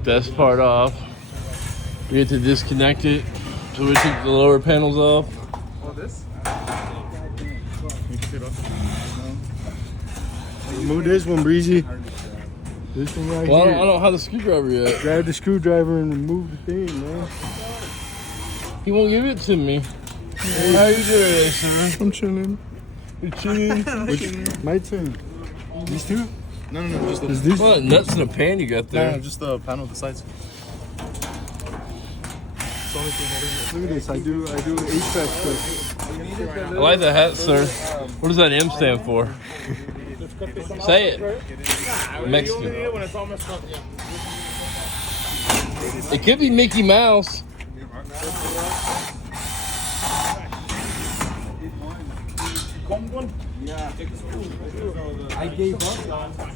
Took this part off. We had to disconnect it. So we took the lower panels off. Oh, this? Remove this one, Breezy. This one right Well, here. I don't have the screwdriver yet. Grab the screwdriver and remove the thing, man. He won't give it to me. Hey, how you doing today, sir? I'm chilling. You chilling? My turn. These two? No, just Is this? What nuts in a pan you got there? just the panel of the sides. Look at this. I do HVAC stuff. I like the hat, sir. What does that M stand for? Say it. Mexican. It could be Mickey Mouse. I gave up.